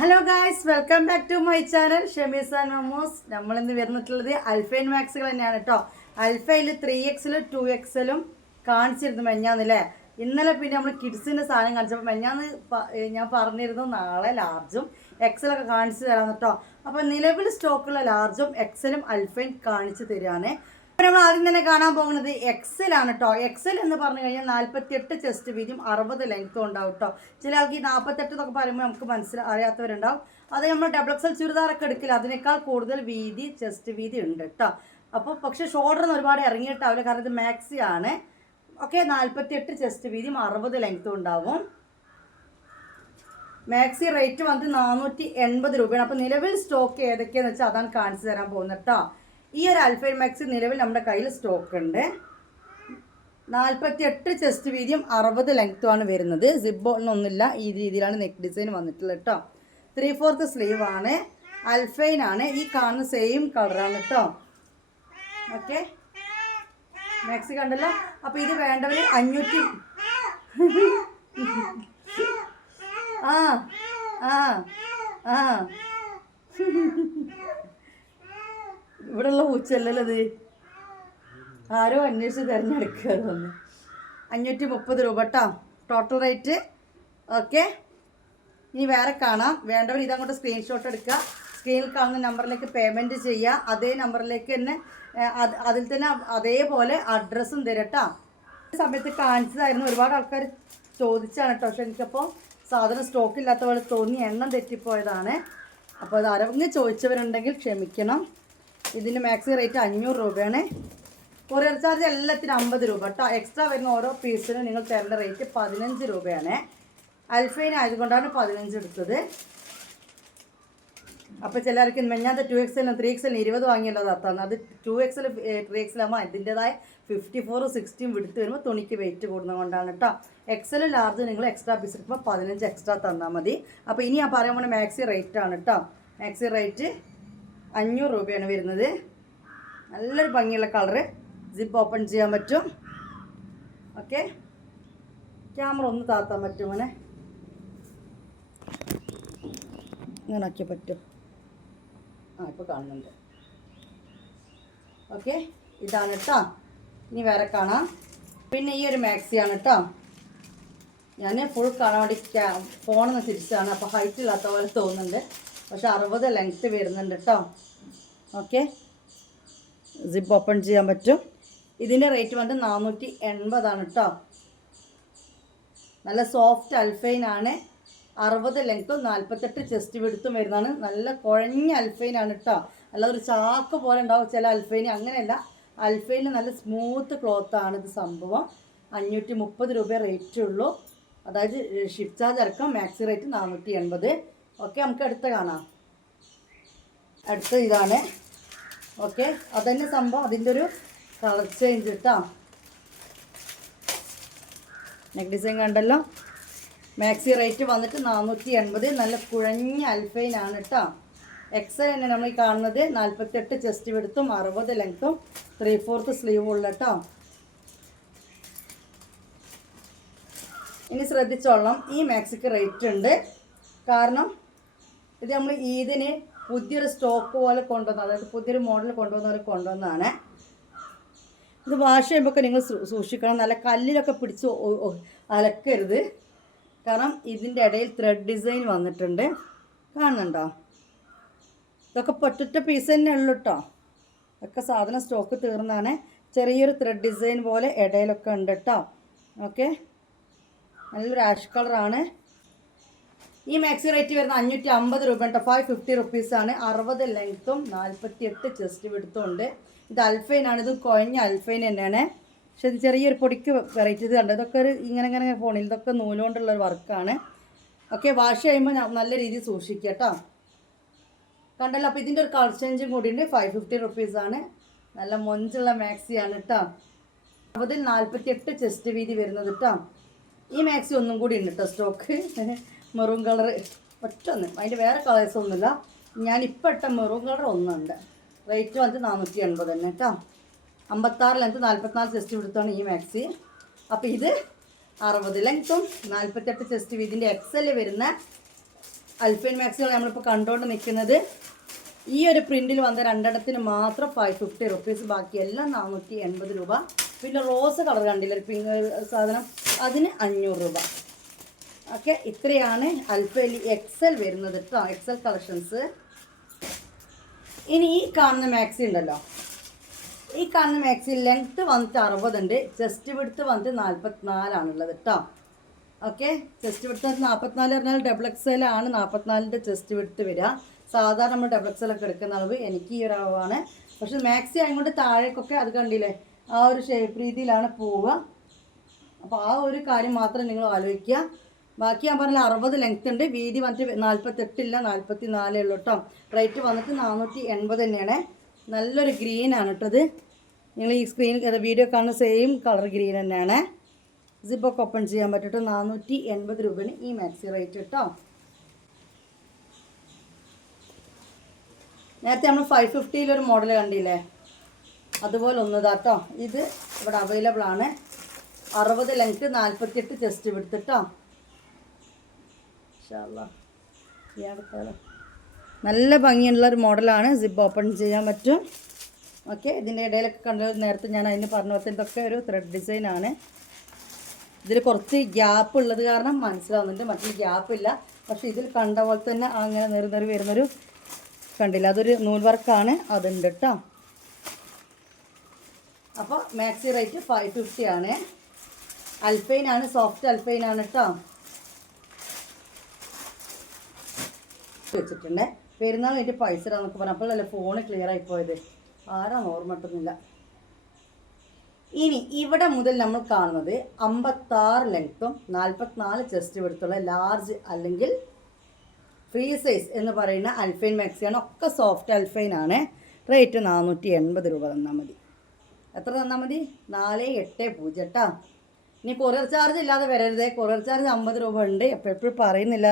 Hello guys, welcome back to my channel Shamees and momos. നമ്മളിന്ന് വരുന്നിട്ടുള്ളത് അൽഫൈൻ മാക്സുകൾ തന്നെയാണ് കേട്ടോ. അൽഫയിൽ 3XL 2XL കാണിച്ചിരുന്നു മെഞ്ഞാന്നല്ലേ. ഇന്നലെ പിന്നെ നമ്മൾ കിഡ്സിൻ്റെ സാധനം കാണിച്ചപ്പോൾ മെഞ്ഞാന്ന് ഞാൻ പറഞ്ഞിരുന്നു നാളെ ലാർജും എക്സലൊക്കെ കാണിച്ചു തരാം കേട്ടോ. അപ്പോൾ നിലവിൽ സ്റ്റോക്കുള്ള ലാർജും എക്സലും അൽഫൈൻ കാണിച്ചു തരികയാണ്. അപ്പോൾ നമ്മൾ ആദ്യം തന്നെ കാണാൻ പോകുന്നത് എക്സൽ ആണ് കേട്ടോ. എക്സൽ എന്ന് പറഞ്ഞു കഴിഞ്ഞാൽ 48 ചെസ്റ്റ് വീതിയും 60 ലെങ്ത്തും ഉണ്ടാവും കേട്ടോ. ചില ആൾക്ക് ഈ 48 എന്നൊക്കെ പറയുമ്പോൾ നമുക്ക് അറിയാത്തവരുണ്ടാവും. അത് നമ്മൾ ഡബിൾ എക്സൽ ചുരിദാറൊക്കെ എടുക്കില്ല, അതിനേക്കാൾ കൂടുതൽ വീതി ചെസ്റ്റ് വീതി ഉണ്ട് കേട്ടോ. അപ്പോൾ പക്ഷേ ഷോൾഡറിന് ഒരുപാട് ഇറങ്ങിയിട്ടാവില്ല, കാരണം ഇത് മാക്സി ആണ്. ഓക്കെ, 48 ചെസ്റ്റ് വീതിയും 60 ലെങ്ത്തും ഉണ്ടാവും. മാക്സി റേറ്റ് വന്ന് 480 രൂപയാണ്. അപ്പോൾ നിലവിൽ സ്റ്റോക്ക് ഏതൊക്കെയാണെന്ന് വെച്ചാൽ അതാണ് കാണിച്ചു തരാൻ പോകുന്നത് കേട്ടോ. ഈ ഒരു അൽഫൈൻ മാക്സി നിലവിൽ നമ്മുടെ കയ്യിൽ സ്റ്റോക്ക് ഉണ്ട്. 48 ചെസ്റ്റ് വീതിയും 60 ലെങ്ത്തുമാണ് വരുന്നത്. സിബ്ബൊന്നുമില്ല, ഈ രീതിയിലാണ് നെക്ക് ഡിസൈൻ വന്നിട്ടുള്ളത് കേട്ടോ. 3/4 സ്ലീവ് ആണ്, അൽഫൈൻ ആണ്. ഈ കാണുന്ന സെയിം കളറാണ് കേട്ടോ. ഓക്കെ, മാക്സി കണ്ടല്ലോ. അപ്പോൾ ഇത് വേണ്ടവർ 500 ആ ആ ആ ഇവിടെയുള്ള പൂച്ചല്ലല്ലോ ഇത്, ആരോ അന്വേഷിച്ച് തിരഞ്ഞെടുക്കുക. ഒന്ന് 530 രൂപ കേട്ടോ ടോട്ടൽ റേറ്റ്. ഓക്കെ, ഇനി വേറെ കാണാം. വേണ്ടവർ ഇതങ്ങോട്ട് സ്ക്രീൻഷോട്ട് എടുക്കുക, സ്ക്രീനിൽ കാണുന്ന നമ്പറിലേക്ക് പേയ്മെൻറ്റ് ചെയ്യുക. അതേ നമ്പറിലേക്ക് തന്നെ അതിൽ തന്നെ അതേപോലെ അഡ്രസ്സും തരാം കേട്ടോ. സമയത്ത് കാണിച്ചതായിരുന്നു, ഒരുപാട് ആൾക്കാർ ചോദിച്ചാണ് കേട്ടോ. പക്ഷെ എനിക്കപ്പോൾ സാധനം സ്റ്റോക്ക് ഇല്ലാത്ത പോലെ തോന്നി, എണ്ണം തെറ്റിപ്പോയതാണ്. അപ്പോൾ അത് ആരെങ്കിലും ചോദിച്ചവരുണ്ടെങ്കിൽ ക്ഷമിക്കണം. ഇതിൻ്റെ മാക്സി റേറ്റ് 500 രൂപയാണ്. കൊറിയർ ചാർജ് എല്ലാത്തിനും 50 രൂപ കേട്ടോ. എക്സ്ട്രാ വരുന്ന ഓരോ പീസിനും നിങ്ങൾ തരേണ്ട റേറ്റ് 15 രൂപയാണ്. അൽഫൈൻ ആയതുകൊണ്ടാണ് 15 എടുത്തത്. അപ്പോൾ ചിലർക്ക് മെഞ്ഞാത്ത 2XL 3XL 20 വാങ്ങിയല്ലോ താത്താന്ന്. അത് 2XL 3XL ആകുമ്പോൾ അതിൻ്റെതായ 54 60 വിടുത്ത് വരുമ്പോൾ തുണിക്ക് വെയിറ്റ് കൂടുന്നത് കൊണ്ടാണ് കേട്ടോ. XL ലാർജ് നിങ്ങൾ എക്സ്ട്രാ പീസ് എടുക്കുമ്പോൾ 15 എക്സ്ട്രാ തന്നാൽ മതി. അപ്പോൾ ഇനി ഞാൻ പറയാൻ പോകുന്ന മാക്സി റേറ്റ് ആണ് കേട്ടോ. മാക്സി റേറ്റ് 500 രൂപയാണ് വരുന്നത്. നല്ലൊരു ഭംഗിയുള്ള കളറ്, സിപ്പ് ഓപ്പൺ ചെയ്യാൻ പറ്റും. ഓക്കെ, ക്യാമറ ഒന്ന് താത്താൻ പറ്റും, ഇങ്ങനെ ആക്കിയാൽ പറ്റും. ഇപ്പോൾ കാണുന്നുണ്ട്. ഓക്കെ, ഇതാണ് കേട്ടോ. ഇനി വേറെ കാണാം. പിന്നെ ഈ ഒരു മാക്സിയാണ് കേട്ടോ. ഞാൻ ഫുൾ കാണാൻ വേണ്ടി ഫോണിന്ന് തിരിച്ചാണ്, അപ്പോൾ ഹൈറ്റ് ഇല്ലാത്ത പോലെ തോന്നുന്നുണ്ട്. പക്ഷെ 60 ലെങ്ത്ത് വരുന്നുണ്ട് കേട്ടോ. ഓക്കെ, സിപ്പ് ഓപ്പൺ ചെയ്യാൻ പറ്റും. ഇതിൻ്റെ റേറ്റ് വന്ന് 480 കേട്ടോ. നല്ല സോഫ്റ്റ് അൽഫൈൻ ആണ്. 60 ലെങ്ത്തും 48 ചെസ്റ്റ് വിടുത്തും വരുന്നതാണ്. നല്ല കുഴഞ്ഞ അൽഫൈനാണ് കേട്ടോ. അല്ലാതെ ഒരു ചാക്ക് പോലെ ഉണ്ടാവും ചില അൽഫൈൻ, അങ്ങനെയല്ല. അൽഫൈന് നല്ല സ്മൂത്ത് ക്ലോത്താണ് ഇത് സംഭവം. 530 രൂപ റേറ്റ് ഉള്ളൂ. അതായത് ഷിപ്പ് ചാർജ് അടക്കം. Maxi rate 480. ഓക്കെ, നമുക്ക് അടുത്ത കാണാം. അടുത്ത ഇതാണ്. ഓക്കെ, അതന്നെ സംഭവം, അതിൻ്റെ ഒരു കളർ ചേഞ്ച് കേട്ടോ. നെക്ക് ഡിസൈൻ കണ്ടല്ലോ. മാക്സി റേറ്റ് വന്നിട്ട് 480. നല്ല കുഴഞ്ഞ അൽഫൈൻ ആണ് കേട്ടോ. എക്സൽ തന്നെ നമ്മൾ ഈ കാണുന്നത് 48 ചെസ്റ്റ് വിടുത്തും 60 ലെങ്ത്തും 3/4 സ്ലീവും ഉള്ള കേട്ടോ. ഇനി ശ്രദ്ധിച്ചോളാം, ഈ മാക്സിക്ക് റേറ്റ് ഉണ്ട്. കാരണം ഇത് നമ്മൾ ഈദിന് പുതിയൊരു സ്റ്റോക്ക് പോലെ കൊണ്ടുവന്ന, അതായത് പുതിയൊരു മോഡൽ കൊണ്ടുവന്ന പോലെ കൊണ്ടുവന്നതാണ്. ഇത് വാഷ് ചെയ്യുമ്പോൾ നിങ്ങൾ സൂക്ഷിക്കണം, നല്ല കല്ലിലൊക്കെ പിടിച്ച് അലക്കരുത്. കാരണം ഇതിൻ്റെ ഇടയിൽ ത്രെഡ് ഡിസൈൻ വന്നിട്ടുണ്ട്, കാണുന്നുണ്ടോ? ഇതൊക്കെ ഒറ്റ പീസ് തന്നെ ഉള്ളൂ കേട്ടോ. ഒക്കെ സാധനം സ്റ്റോക്ക് തീർന്നാണ്. ചെറിയൊരു ത്രെഡ് ഡിസൈൻ പോലെ ഇടയിലൊക്കെ ഉണ്ട് കേട്ടോ. ഓക്കെ, നല്ലൊരു ആഷ് കളറാണ്. ഈ മാക്സി റേറ്റ് വരുന്ന 550 രൂപ കേട്ടോ. 550 റുപ്പീസാണ്. 60 ലെങ്ത്തും 48 ചെസ്റ്റ് വിടുത്തും ഉണ്ട്. ഇത് അൽഫൈനാണ്. ഇത് കുഴഞ്ഞ അൽഫൈൻ തന്നെയാണ്. പക്ഷെ ഇത് ചെറിയൊരു പൊടിക്ക് വെറൈറ്റി ഇത് കണ്ടത്. ഇതൊക്കെ ഒരു ഇങ്ങനെ ഫോണിൽ ഇതൊക്കെ നൂലുകൊണ്ടുള്ളൊരു വർക്കാണ്. ഓക്കെ, വാഷ് ചെയ്യുമ്പോൾ നല്ല രീതിയിൽ സൂക്ഷിക്കുക കേട്ടോ. കണ്ടല്ലോ. അപ്പോൾ ഇതിൻ്റെ ഒരു കളർ ചേഞ്ചും കൂടിയുണ്ട്. 550 റുപ്പീസാണ്. നല്ല മൊഞ്ചുള്ള മാക്സിയാണ് കേട്ടോ. 48 ചെസ്റ്റ് വീതി വരുന്നത് കേട്ടോ. ഈ മാക്സി ഒന്നും കൂടി ഉണ്ട് കേട്ടോ സ്റ്റോക്ക്. മെറൂൺ കളർ ഒറ്റൊന്ന്, അതിൻ്റെ വേറെ കളേഴ്സൊന്നുമില്ല. ഞാനിപ്പോൾ ഇട്ട മെറൂൺ കളർ ഒന്നുണ്ട്. റേറ്റ് വന്നിട്ട് 480 തന്നെ കേട്ടോ. 56 ലെങ്ത്ത് 44 ചെസ്റ്റ് വിടുത്താണ് ഈ മാക്സി. അപ്പോൾ ഇത് 60 ലെങ്ത്തും 48 ചെസ്റ്റ് വീതിൻ്റെ എക്സൽ വരുന്ന അൽഫൈൻ മാക്സികൾ നമ്മളിപ്പോൾ കണ്ടുകൊണ്ട് നിൽക്കുന്നത് ഈ ഒരു പ്രിൻറ്റിൽ വന്ന രണ്ടെണ്ണത്തിന് മാത്രം 550 റുപ്പീസ്, ബാക്കിയെല്ലാം 480 രൂപ. പിന്നെ റോസ് കളർ കണ്ടില്ല ഒരു പിങ്ക് സാധനം, അതിന് 500 രൂപ. ഓക്കെ, ഇത്രയാണ് അൽഫൈൻ എക്സൽ വരുന്നത് കേട്ടോ, എക്സൽ കളക്ഷൻസ്. ഇനി ഈ കാണുന്ന മാക്സി ഉണ്ടല്ലോ, ഈ കാണുന്ന മാക്സി ലെങ്ത്ത് വന്നിട്ട് 60 ഉണ്ട്, ചെസ്റ്റ് വിഡ്ത്ത് വന്നിട്ട് 44 ആണുള്ളത് കേട്ടോ. ഓക്കെ, ചെസ്റ്റ് വിഡ്ത്ത് 44 പറഞ്ഞാൽ ഡബിൾ എക്സൽ ആണ് 44ൻ്റെ ചെസ്റ്റ് വിഡ്ത്ത് വരിക. സാധാരണ നമ്മൾ ഡബിൾ എക്സൽ ഒക്കെ എടുക്കുന്ന അളവ് എനിക്ക് ഈ ഒരു അളവാണ്. പക്ഷെ മാക്സി ആയതുകൊണ്ട് താഴേക്കൊക്കെ അത് കണ്ടില്ലേ ആ ഒരു ഷേപ്പ് രീതിയിലാണ് പോവുക. അപ്പോൾ ആ ഒരു കാര്യം മാത്രം നിങ്ങൾ ആലോചിക്കുക. ബാക്കി ഞാൻ പറഞ്ഞാൽ 60 ലെങ്ത് ഉണ്ട്, വീതി വന്നിട്ട് 48 ഇല്ല 44 ഉള്ളൂ കേട്ടോ. റേറ്റ് വന്നിട്ട് 480 തന്നെയാണ്. നല്ലൊരു ഗ്രീനാണ് കേട്ടത്. നിങ്ങൾ ഈ സ്ക്രീൻ വീഡിയോ കാണുന്ന സെയിം കളർ ഗ്രീൻ തന്നെയാണ്. സിപ്പൊക്കെ ഓപ്പൺ ചെയ്യാൻ പറ്റും കേട്ടോ. 480 രൂപയാണ് ഈ മാക്സി റേറ്റ് കേട്ടോ. നേരത്തെ നമ്മൾ 550 മോഡൽ കണ്ടില്ലേ, അതുപോലെ ഒന്നതാ കേട്ടോ. ഇത് ഇവിടെ അവൈലബിൾ ആണ്. 60 ലെങ്ത്ത് 48 ചെസ്റ്റ് വിടുത്തിട്ടോ. നല്ല ഭംഗിയുള്ളൊരു മോഡലാണ്. സിപ്പ് ഓപ്പൺ ചെയ്യാൻ പറ്റും. ഓക്കെ, ഇതിൻ്റെ ഇടയിലൊക്കെ കണ്ടത് നേരത്തെ ഞാൻ അതിന് പറഞ്ഞു പോലെ ഇതൊക്കെ ഒരു ത്രെഡ് ഡിസൈനാണ്. ഇതിൽ കുറച്ച് ഗ്യാപ്പ് ഉള്ളത് കാരണം മനസ്സിലാവുന്നുണ്ട്, മറ്റൊരു ഗ്യാപ്പില്ല. പക്ഷേ ഇതിൽ കണ്ട പോലെ തന്നെ അങ്ങനെ നെറി വരുന്നൊരു കണ്ടില്ല, അതൊരു നൂൽ വർക്കാണ്, അതുണ്ട് കേട്ടോ. അപ്പോൾ മാക്സി റേറ്റ് 550 ആണ്. അൽഫൈൻ ആണ്, സോഫ്റ്റ് അൽഫൈൻ ആണ് കേട്ടോ. വെച്ചിട്ടുണ്ട് പെരുന്നാൾ കഴിഞ്ഞിട്ട് പൈസ എന്നൊക്കെ പറഞ്ഞു, അപ്പോഴല്ലേ ഫോണ് ക്ലിയർ ആയി പോയത്, ആരാണ് ഓർമ്മ കിട്ടുന്നില്ല. ഇനി ഇവിടെ മുതൽ നമ്മൾ കാണുന്നത് 56 ലെങ്ത്തും 44 ചെസ്റ്റ് വിടുത്തുള്ള ലാർജ് അല്ലെങ്കിൽ ഫ്രീ സൈസ് എന്ന് പറയുന്ന അൽഫൈൻ മാക്സിയാണ്. ഒക്കെ സോഫ്റ്റ് അൽഫൈൻ ആണ്. റേറ്റ് 480 രൂപ തന്നാൽ മതി. എത്ര തന്നാൽ മതി? 480 കേട്ടോ. ഇനി കൊറിയർ ചാർജ് ഇല്ലാതെ വരരുതേ. കൊറിയർ ചാർജ് 50 രൂപ ഉണ്ട്, എപ്പോഴും പറയുന്നില്ല.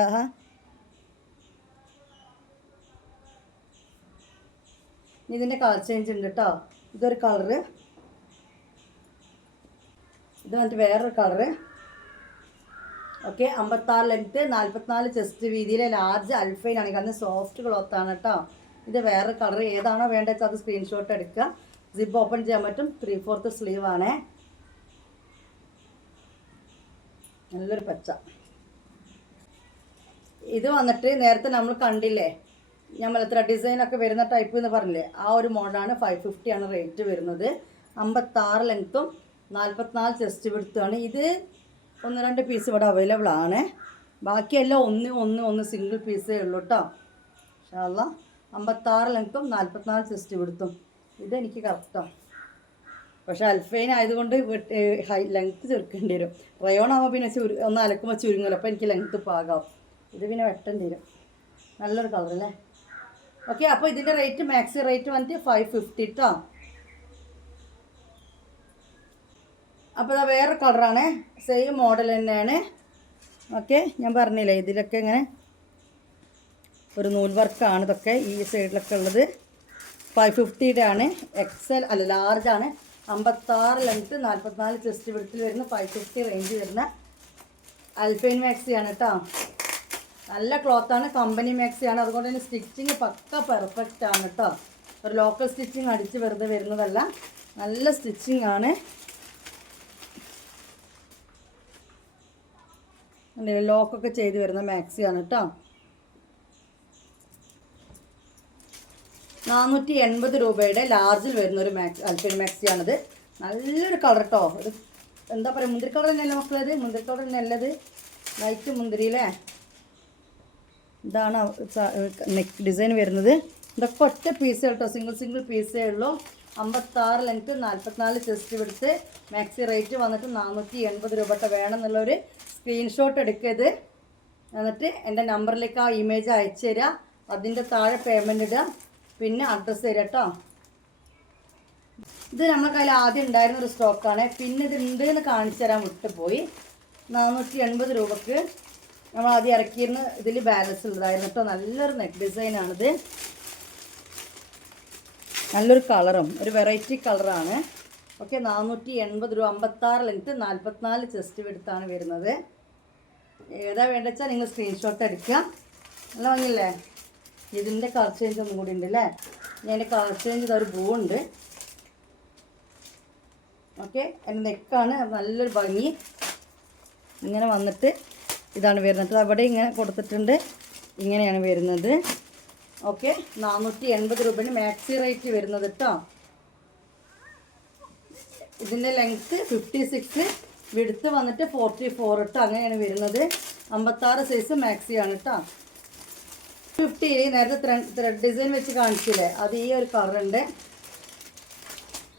ഇതിൻ്റെ കളർ ചേഞ്ച് ഉണ്ട് കേട്ടോ. ഇതൊരു കളറ്, ഇത് വന്നിട്ട് വേറൊരു കളറ്. ഓക്കെ, 56 ലെങ്ത്ത് 44 ചെസ്റ്റ് വീതിയിലെ ലാർജ് അൽഫൈൻ ആണ്. കാരണം സോഫ്റ്റ് ക്ലോത്താണ് കേട്ടോ. ഇത് വേറൊരു കളർ, ഏതാണോ വേണ്ടത് വെച്ചാൽ അത് സ്ക്രീൻഷോട്ട് എടുക്കുക. സിപ്പ് ഓപ്പൺ ചെയ്യാൻ പറ്റും. 3/4 സ്ലീവ് ആണ്. നല്ലൊരു പച്ച. ഇത് വന്നിട്ട് നേരത്തെ നമ്മൾ കണ്ടില്ലേ, നമ്മൾ എത്ര ഡിസൈനൊക്കെ വരുന്ന ടൈപ്പ് എന്ന് പറഞ്ഞില്ലേ, ആ ഒരു മോഡലാണ്. 550 ആണ് റേറ്റ് വരുന്നത്. 56 ലെങ്ത്തും 44 ചെസ്റ്റ് വിടുത്തുമാണ്. ഇത് 1-2 പീസ് ഇവിടെ അവൈലബിൾ ആണ്. ബാക്കിയെല്ലാം ഒന്ന് സിംഗിൾ പീസേ ഉള്ളൂ കേട്ടോ. ഇൻഷാല്ലാ 56 ലെങ്ത്തും 44 ചെസ്റ്റ് വിടുത്തും. ഇതെനിക്ക് കറക്റ്റാണ്. പക്ഷേ അൽഫൈൻ ആയതുകൊണ്ട് ഹൈ ലെങ്ത്ത് ചെറുക്കേണ്ടി വരും. റയോൺ ആകുമ്പോൾ പിന്നെ ഒന്ന് അലക്കുമ്പോൾ ചുരുങ്ങല്ലോ, അപ്പോൾ എനിക്ക് ലെങ്ത്ത് പാകാവും. ഇത് പിന്നെ വെട്ടേണ്ടി വരും. നല്ലൊരു കളറല്ലേ. ഓക്കെ, അപ്പോൾ ഇതിൻ്റെ റേറ്റ് മാക്സി റേറ്റ് വന്നിട്ട് 550 കേട്ടോ. അപ്പോൾ അത് വേറെ കളറാണ്, സെയിം മോഡൽ തന്നെയാണ്. ഓക്കെ, ഞാൻ പറഞ്ഞില്ലേ ഇതിലൊക്കെ ഇങ്ങനെ ഒരു നൂൽ വർക്കാണ് ഇതൊക്കെ ഈ സൈഡിലൊക്കെ ഉള്ളത്. 550 ആണ്. എക്സൽ അല്ല ലാർജാണ്. 56 ലെങ്ത്ത് 44 ചെസ്റ്റ് വിഡ്ത്തിൽ വരുന്ന 550 റേഞ്ച് വരുന്ന അൽഫൈൻ മാക്സിയാണ് കേട്ടോ. നല്ല ക്ലോത്താണ്, കമ്പനി മാക്സിയാണ്. അതുകൊണ്ട് തന്നെ സ്റ്റിച്ചിങ് പക്ക പെർഫെക്റ്റ് ആണ് കേട്ടോ. ഒരു ലോക്കൽ സ്റ്റിച്ചിങ് അടിച്ച് വെറുതെ വരുന്നതല്ല, നല്ല സ്റ്റിച്ചിങ് ആണ്. ലോക്കൊക്കെ ചെയ്ത് വരുന്ന മാക്സിയാണ് കേട്ടോ. 480 രൂപയുടെ ലാർജിൽ വരുന്നൊരു അൽഫൈൻ മാക്സിയാണിത്. നല്ലൊരു കളർ കേട്ടോ. ഒരു എന്താ പറയുക, മുന്തിരി കളർ തന്നെയല്ലേ മക്കളത്? മുന്തിരി കളർ തന്നെയല്ലത്, ലൈറ്റ് മുന്തിരിയില്ലേ. ഇതാണ് നെക്ക് ഡിസൈൻ വരുന്നത്. ഇതൊക്കെ ഒറ്റ പീസേ കേട്ടോ, സിംഗിൾ പീസേ ഉള്ളൂ. 56 ലെങ്ത്ത് 44 ചെസ്റ്റ് വിടുത്ത്. മാക്സി റേറ്റ് വന്നിട്ട് 480 രൂപ കേട്ടോ. വേണമെന്നുള്ളൊരു സ്ക്രീൻഷോട്ട് എടുക്കരുത്. എന്നിട്ട് എൻ്റെ നമ്പറിലേക്ക് ആ ഇമേജ് അയച്ചു തരിക. അതിൻ്റെ താഴെ പേയ്മെൻറ്റ് ഇടുക, പിന്നെ അഡ്രസ്സ് തരിക കേട്ടോ. ഇത് നമ്മുടെ കയ്യിൽ ആദ്യം ഉണ്ടായിരുന്നൊരു സ്റ്റോക്കാണ്. പിന്നെ ഇത് ഉണ്ട് എന്ന് കാണിച്ചു തരാൻ വിട്ടുപോയി. 480 രൂപക്ക് നമ്മൾ ആദ്യം ഇറക്കിയിരുന്ന ഇതിൽ ബാലൻസ് ഉള്ളതായിരുന്നു കേട്ടോ. നല്ലൊരു നെക്ക് ഡിസൈനാണിത്. നല്ലൊരു കളറും ഒരു വെറൈറ്റി കളറാണ്. ഓക്കെ, 480 രൂപ. 56 ലെങ്ത്ത് 44 ചെസ്റ്റ് വിടുത്താണ് വരുന്നത്. ഏതാ വേണ്ടത് വെച്ചാൽ നിങ്ങൾ സ്ക്രീൻഷോട്ട് എടുക്കുക. നല്ല ഭംഗിയില്ലേ? ഇതിൻ്റെ കളർ ചേഞ്ച് ഒന്നും കൂടി ഉണ്ട് അല്ലേ? ഞാൻ കളർ ചേഞ്ച് ചെയ്ത ഒരു ബൂ ഉണ്ട്. ഓക്കെ, എൻ്റെ നെക്കാണ് നല്ലൊരു ഭംഗി. ഇങ്ങനെ വന്നിട്ട് ഇതാണ് വരുന്നത്. അവിടെ ഇങ്ങനെ കൊടുത്തിട്ടുണ്ട്, ഇങ്ങനെയാണ് വരുന്നത്. ഓക്കെ, 480 രൂപയാണ് മാക്സി റേറ്റ് വരുന്നത് കേട്ടോ. ഇതിൻ്റെ ലെങ്ത്ത് 56, വിഡ്ത്ത് വന്നിട്ട് 44 കേട്ടോ. അങ്ങനെയാണ് വരുന്നത്. 56 സൈസ് മാക്സിയാണ് കേട്ടോ. 50 നേരത്തെ ത്രെഡ് ഡിസൈൻ വെച്ച് കാണിച്ചില്ലേ, അത് ഈ ഒരു കളറുണ്ട്.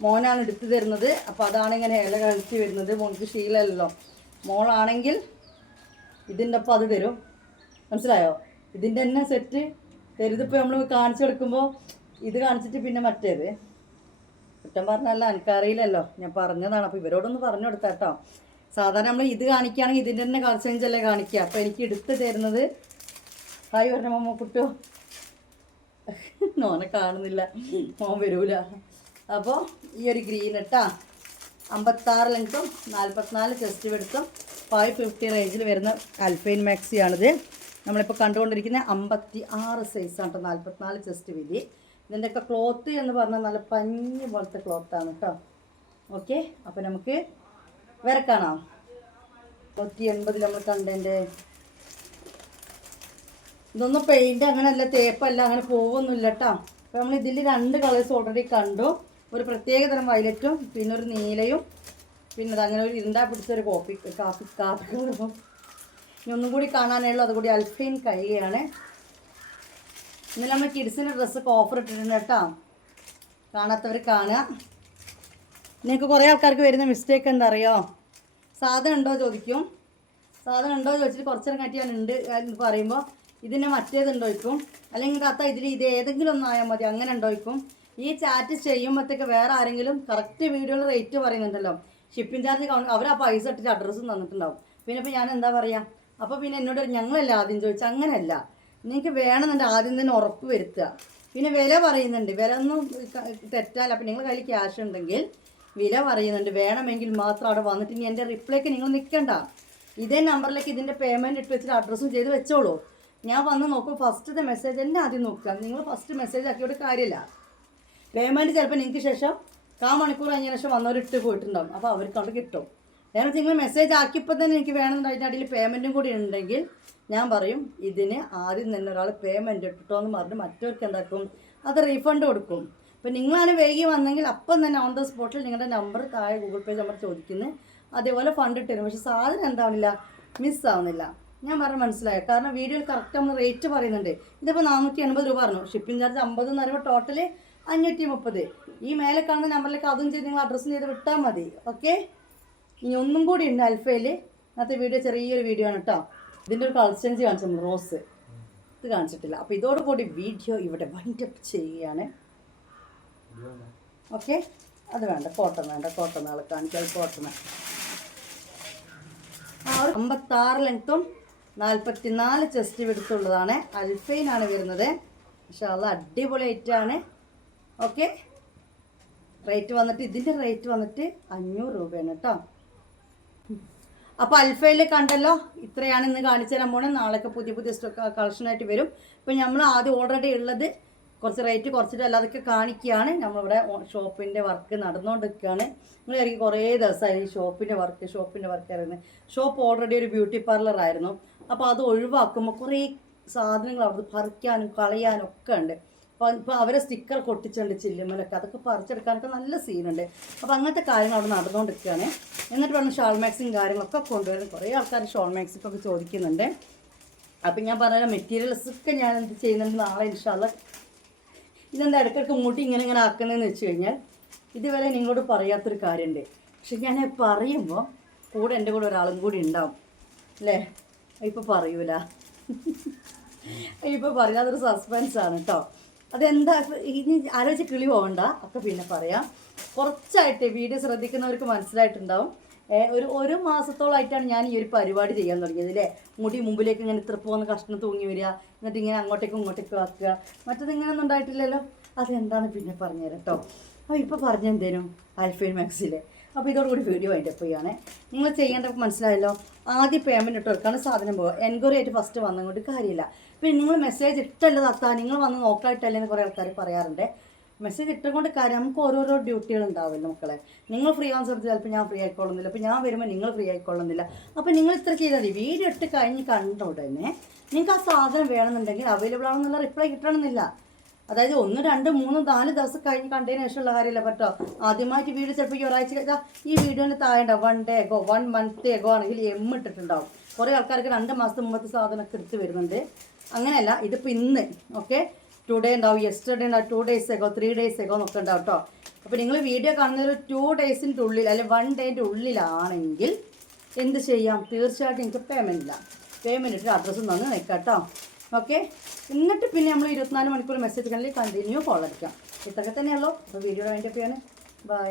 മോനാണ് എടുത്തു തരുന്നത്. അപ്പോൾ അതാണ് ഇങ്ങനെ ഇല കളിച്ച് വരുന്നത്. മോൾക്ക് ശീലമല്ലോ. മോളാണെങ്കിൽ ഇതിൻ്റെ ഒപ്പം അത് തരും. മനസ്സിലായോ? ഇതിൻ്റെ തന്നെ സെറ്റ് തരുതിപ്പോൾ നമ്മൾ കാണിച്ചു കൊടുക്കുമ്പോൾ ഇത് കാണിച്ചിട്ട് പിന്നെ മറ്റേത്. കുറ്റം പറഞ്ഞല്ല, എനിക്കറിയില്ലല്ലോ, ഞാൻ പറഞ്ഞതാണ്. അപ്പോൾ ഇവരോടൊന്ന് പറഞ്ഞു കൊടുത്താൽ കേട്ടോ. സാധാരണ നമ്മൾ ഇത് കാണിക്കുകയാണെങ്കിൽ ഇതിൻ്റെ തന്നെ കളർ ചേഞ്ച് അല്ലേ കാണിക്കുക. അപ്പോൾ എനിക്ക് എടുത്ത് തരുന്നത് ഹായ് പറഞ്ഞ മോമോ കുട്ടോ. മോനെ കാണുന്നില്ല, മോൻ വരൂല. അപ്പോൾ ഈ ഒരു ഗ്രീൻ ഇട്ടാ 56 ലെങ്ത്തും 44 ചെസ്റ്റ് വിഡ്ത്തും 550 റേഞ്ചിൽ വരുന്ന അൽഫൈൻ മാക്സിയാണിത്. നമ്മളിപ്പോൾ കണ്ടുകൊണ്ടിരിക്കുന്ന 56 സൈസാണ് കേട്ടോ. 44 ചെസ്റ്റ് വീതി. ഇതിൻ്റെയൊക്കെ ക്ലോത്ത് എന്ന് പറഞ്ഞാൽ നല്ല പഞ്ഞി പോലത്തെ ക്ലോത്താണ് കേട്ടോ. ഓക്കെ, അപ്പോൾ നമുക്ക് വേറെ കാണാം. 180 നമ്മൾ കണ്ടതിൻ്റെ ഇതൊന്നും പെയിൻറ്റ് അങ്ങനെയല്ല, തേപ്പല്ല, അങ്ങനെ പോകുന്നില്ല കേട്ടോ. അപ്പോൾ നമ്മൾ ഇതിൽ 2 കളേഴ്സ് ഓൾറെഡി കണ്ടു. ഒരു പ്രത്യേക തരം വയലറ്റും പിന്നെ ഒരു നീലയും, പിന്നെ അതങ്ങനെ ഒരു ഇരുണ്ടാ പിടിച്ചൊരു കാപ്പി കളറും. ഇനി ഒന്നും കൂടി കാണാനുള്ളൂ, അതുകൂടി അൽഫൈൻ കൈയാണ്. ഇന്നലെ നമ്മൾ കിഡ്സിൻ്റെ ഡ്രസ്സൊക്കെ ഓഫർ ഇട്ടിട്ടുണ്ട് കേട്ടോ. കാണാത്തവർ കാണുക. നിങ്ങൾക്ക് കുറേ ആൾക്കാർക്ക് വരുന്ന മിസ്റ്റേക്ക് എന്താ അറിയോ? സാധനം ഉണ്ടോ ചോദിക്കും. സാധനം ഉണ്ടോ ചോദിച്ചിട്ട് കുറച്ചേരം കാട്ടി ഞാൻ ഉണ്ട് എന്ന് പറയുമ്പോൾ ഇതിന് മറ്റേതുണ്ടോ ചോദിക്കും. അല്ലെങ്കിൽ അത്ത ഇതിൽ ഇത് ഏതെങ്കിലും ഒന്നായാൽ മതി, അങ്ങനെ ഉണ്ടോ ചോദിക്കും. ഈ ചാറ്റ് ചെയ്യുമ്പോഴത്തേക്ക് വേറെ ആരെങ്കിലും കറക്റ്റ് വീഡിയോയുടെ റേറ്റ് പറയുന്നുണ്ടല്ലോ, ഷിപ്പിംഗ് ചാർജ് അവർ ആ പൈസ ഇട്ടിട്ട് അഡ്രസ്സും തന്നിട്ടുണ്ടാവും. പിന്നെ ഇപ്പോൾ ഞാൻ എന്താ പറയുക? അപ്പോൾ പിന്നെ എന്നോട് ഞങ്ങളല്ല ആദ്യം ചോദിച്ചാൽ, അങ്ങനെയല്ല, നിങ്ങൾക്ക് വേണമെന്നുണ്ട് ആദ്യം തന്നെ ഉറപ്പ് വരുത്തുക. പിന്നെ വില പറയുന്നുണ്ട്, വില ഒന്നും തെറ്റല്ല. അപ്പം നിങ്ങൾ കയ്യിൽ ക്യാഷ് ഉണ്ടെങ്കിൽ വില പറയുന്നുണ്ട്, വേണമെങ്കിൽ മാത്രം അവിടെ വന്നിട്ട് ഇനി എൻ്റെ റിപ്ലൈക്ക് നിങ്ങൾ നിൽക്കണ്ട. ഇതേ നമ്പറിലേക്ക് ഇതിൻ്റെ പേയ്മെൻറ്റ് ഇട്ട് വെച്ചിട്ട് അഡ്രസ്സും ചെയ്ത് വെച്ചോളൂ. ഞാൻ വന്ന് നോക്കും, ഫസ്റ്റത്തെ മെസ്സേജ് തന്നെ ആദ്യം നോക്കുക. നിങ്ങൾ ഫസ്റ്റ് മെസ്സേജ് ആക്കിയോട് കാര്യമില്ല. പേയ്മെൻറ്റ് ചിലപ്പോൾ നിങ്ങൾക്ക് ശേഷം 1/4 മണിക്കൂർ കഴിഞ്ഞ ശേഷം വന്നവരിട്ട് പോയിട്ടുണ്ടാവും. അപ്പോൾ അവർക്ക് അവിടെ കിട്ടും. കാരണം നിങ്ങൾ മെസ്സേജ് ആക്കിയപ്പോൾ തന്നെ എനിക്ക് വേണമെന്ന് അതിൻ്റെ അടിയിൽ പേയ്മെൻറ്റും കൂടി ഉണ്ടെങ്കിൽ ഞാൻ പറയും ഇതിന് ആദ്യം തന്നെ ഒരാൾ പേയ്മെൻറ്റ് ഇട്ടിട്ടോ എന്ന് പറഞ്ഞ് മറ്റവർക്ക് എന്താക്കും, അത് റീഫണ്ട് കൊടുക്കും. ഇപ്പോൾ നിങ്ങളാണ് വൈകി വന്നെങ്കിൽ അപ്പം തന്നെ ഓൺ ദ സ്പോട്ടിൽ നിങ്ങളുടെ നമ്പർ താഴെ ഗൂഗിൾ പേ നമ്പർ ചോദിക്കുന്നത്, അതേപോലെ ഫണ്ട് ഇട്ടുതരും. പക്ഷേ സാധനം എന്താവണില്ല, മിസ്സാവുന്നില്ല. ഞാൻ പറഞ്ഞ് മനസ്സിലായോ? കാരണം വീഡിയോയിൽ കറക്റ്റ് നമ്മൾ റേറ്റ് പറയുന്നുണ്ട്. ഇതിപ്പോൾ 480 രൂപ പറഞ്ഞു. ഷിപ്പിംഗ് ചാർജ് 50 എന്ന് പറയുമ്പോൾ ടോട്ടല് 530. ഈ മേലെ കാണുന്ന നമ്പറിലേക്ക് അതും ചെയ്ത് നിങ്ങൾ അഡ്രസ്സും ചെയ്ത് വിട്ടാൽ മതി. ഓക്കെ, ഇനി ഒന്നും കൂടി ഉണ്ട് അൽഫയിൽ. അന്നത്തെ വീഡിയോ ചെറിയൊരു വീഡിയോ ആണ് കേട്ടോ. ഇതിൻ്റെ ഒരു കളർ ചേഞ്ച് കാണിച്ചു, റോസ് ഇത് കാണിച്ചിട്ടില്ല. അപ്പോൾ ഇതോടുകൂടി വീഡിയോ ഇവിടെ വൈൻഡപ്പ് ചെയ്യുകയാണ്. ഓക്കെ, അത് വേണ്ട, കോട്ടൺ വേണ്ട, കോട്ടൺ നാളെ കാണിച്ചാൽ കോട്ടൺ. ആ ഒരു 56 ലെങ്ത്തും 44 ചെസ്റ്റ് വിടുത്തുള്ളതാണ്. അൽഫൈനാണ് വരുന്നത്. പക്ഷേ അത് അടിപൊളി ഐറ്റാണ്. ഓക്കെ, റേറ്റ് വന്നിട്ട് ഇതിൻ്റെ റേറ്റ് വന്നിട്ട് 500 രൂപയാണ് കേട്ടോ. അപ്പോൾ അൽഫയിൽ കണ്ടല്ലോ, ഇത്രയാണ് ഇന്ന് കാണിച്ചു തരാൻ പോണേ. നാളെയൊക്കെ പുതിയ പുതിയ സ്റ്റോക്ക് കളക്ഷനായിട്ട് വരും. ഇപ്പം നമ്മൾ ആദ്യം ഓൾറെഡി ഉള്ളത് കുറച്ച് റേറ്റ് കുറച്ചിട്ട് അല്ലാതൊക്കെ കാണിക്കുകയാണ്. നമ്മളിവിടെ ഷോപ്പിൻ്റെ വർക്ക് നടന്നുകൊണ്ടിരിക്കുകയാണ്. നിങ്ങൾ എനിക്ക് കുറേ ദിവസമായി ഈ ഷോപ്പിൻ്റെ വർക്ക് ആയിരുന്നു. ഷോപ്പ് ഓൾറെഡി ഒരു ബ്യൂട്ടി പാർലറായിരുന്നു. അപ്പോൾ അത് ഒഴിവാക്കുമ്പോൾ കുറേ സാധനങ്ങൾ അവിടെ പറിക്കാനും കളയാനും ഒക്കെ ഉണ്ട്. അപ്പോൾ അവരെ സ്റ്റിക്കർ കൊട്ടിച്ചുണ്ട് ചില്ലുമ്മലൊക്കെ, അതൊക്കെ പറിച്ചെടുക്കാനൊക്കെ നല്ല സീനുണ്ട്. അപ്പോൾ അങ്ങനത്തെ കാര്യങ്ങൾ അവിടെ നടന്നുകൊണ്ടിരിക്കുകയാണ്. എന്നിട്ട് പറഞ്ഞ ഷോൾ മാക്സിങ് കാര്യങ്ങളൊക്കെ കൊണ്ടുവരും. കുറേ ആൾക്കാർ ഷോൾ മാക്സിക്കൊക്കെ ചോദിക്കുന്നുണ്ട്. അപ്പം ഞാൻ പറഞ്ഞ മെറ്റീരിയൽസൊക്കെ ഞാൻ എന്ത് ചെയ്യുന്നുണ്ട്, നാളെ ഇൻഷാല്ലാ. ഇതെന്താ ഇടയ്ക്കിടയ്ക്ക് മുടി ഇങ്ങനെ ആക്കുന്നതെന്ന് വെച്ച് കഴിഞ്ഞാൽ, ഇതുവരെ നിങ്ങളോട് പറയാത്തൊരു കാര്യമുണ്ട്. പക്ഷെ ഞാൻ പറയുമ്പോൾ കൂടെ എൻ്റെ കൂടെ ഒരാളും കൂടി ഉണ്ടാവും അല്ലേ. ഇപ്പോൾ പറയൂല, ഇപ്പോൾ പറയില്ല, അതൊരു സസ്പെൻസാണ് കേട്ടോ. അതെന്താ ഇനി ആലോചിച്ച് കിളി പോകണ്ട, ഒക്കെ പിന്നെ പറയാം. കുറച്ചായിട്ട് വീഡിയോ ശ്രദ്ധിക്കുന്നവർക്ക് മനസ്സിലായിട്ടുണ്ടാവും. ഒരു മാസത്തോളമായിട്ടാണ് ഞാൻ ഈ ഒരു പരിപാടി ചെയ്യാൻ തുടങ്ങിയത് അല്ലേ. മുടി മുമ്പിലേക്ക് ഇങ്ങനെ ഇത്ര പോകുന്ന കഷ്ണം തൂങ്ങി വരിക, എന്നിട്ട് ഇങ്ങനെ അങ്ങോട്ടേക്കും ഇങ്ങോട്ടേക്കും ആക്കുക. മറ്റത് ഇങ്ങനെയൊന്നും ഉണ്ടായിട്ടില്ലല്ലോ. അതെന്താണ് പിന്നെ പറഞ്ഞുതരാം കേട്ടോ. അപ്പോൾ ഇപ്പോൾ പറഞ്ഞെന്തേനും അൽഫൈൻ മാക്സിലെ. അപ്പോൾ ഇതോടുകൂടി വീഡിയോ അതിൻ്റെ പോയാണ്. നിങ്ങൾ ചെയ്യേണ്ടപ്പോൾ മനസ്സിലായല്ലോ. ആദ്യം പേയ്മെൻറ്റ് ഇട്ട് കൊടുക്കാണ് സാധനം പോകുക. എൻക്വയറി ആയിട്ട് ഫസ്റ്റ് വന്നതുകൊണ്ട് കാര്യമില്ല. പിന്നെ നിങ്ങൾ മെസ്സേജ് ഇട്ടല്ലേ താത്ത, നിങ്ങൾ വന്ന് നോക്കായിട്ടല്ലേ എന്ന് കുറേ ആൾക്കാർ പറയാറുണ്ട്. മെസ്സേജ് ഇട്ടുകൊണ്ട് കാര്യം നമുക്ക് ഓരോരോ ഡ്യൂട്ടികൾ ഉണ്ടാവില്ല മക്കളെ. നിങ്ങൾ ഫ്രീ ആവുന്ന സമയത്ത് ചിലപ്പോൾ ഞാൻ ഫ്രീ ആയിക്കൊള്ളുന്നില്ല, അപ്പോൾ ഞാൻ വരുമ്പോൾ നിങ്ങൾ ഫ്രീ ആയിക്കൊള്ളുന്നില്ല. അപ്പോൾ നിങ്ങൾ ഇത്ര ചെയ്താൽ മതി, വീഡിയോ ഇട്ട് കഴിഞ്ഞ് കണ്ട ഉടനെ നിങ്ങൾക്ക് ആ സാധനം വേണമെന്നുണ്ടെങ്കിൽ അവൈലബിൾ ആണെന്നുള്ള റിപ്ലൈ കിട്ടണമെന്നില്ല. അതായത് 1, 2, 3, 4 ദിവസം കഴിഞ്ഞ് കണ്ടതിന് ശേഷമുള്ള കാര്യമില്ല കേട്ടോ. ആദ്യമായിട്ട് വീഡിയോ ചിലപ്പോൾ ഒരാഴ്ച ഈ വീഡിയോന് താഴെ ഉണ്ടാവും 1 day ago 1 month ago ആണെങ്കിൽ ഇട്ടിട്ടുണ്ടാവും. കുറേ ആൾക്കാർക്ക് 2 മാസത്തെ മുമ്പത്തെ സാധനമൊക്കെ എടുത്ത് വരുന്നുണ്ട്. അങ്ങനെയല്ല, ഇതിപ്പോൾ ഇന്ന് ഓക്കെ 2 day ഉണ്ടാവും, യെസ്റ്റർഡേ ഉണ്ടാവും, 2 days ago 3 days ago എന്നൊക്കെ ഉണ്ടാവും കേട്ടോ. അപ്പോൾ നിങ്ങൾ വീഡിയോ കാണുന്നത് ഒരു 2 daysൻ്റെ ഉള്ളിൽ അല്ലെങ്കിൽ 1 dayൻ്റെ ഉള്ളിലാണെങ്കിൽ എന്ത് ചെയ്യാം, തീർച്ചയായിട്ടും എനിക്ക് പേയ്മെൻറ്റ് ഇട്ട് അഡ്രസ്സ് തന്ന് നിൽക്കാം കേട്ടോ. ഓക്കെ, എന്നിട്ട് പിന്നെ നമ്മൾ 24 മണിക്കൂർ മെസ്സേജ് കണ്ടിൽ കണ്ടിന്യൂ കോൾ അടിക്കാം. ഇതൊക്കെ തന്നെയുള്ളൂ. അപ്പോൾ വീഡിയോ വൈൻഡപ്പ് ചെയ്യാണ്. ബൈ.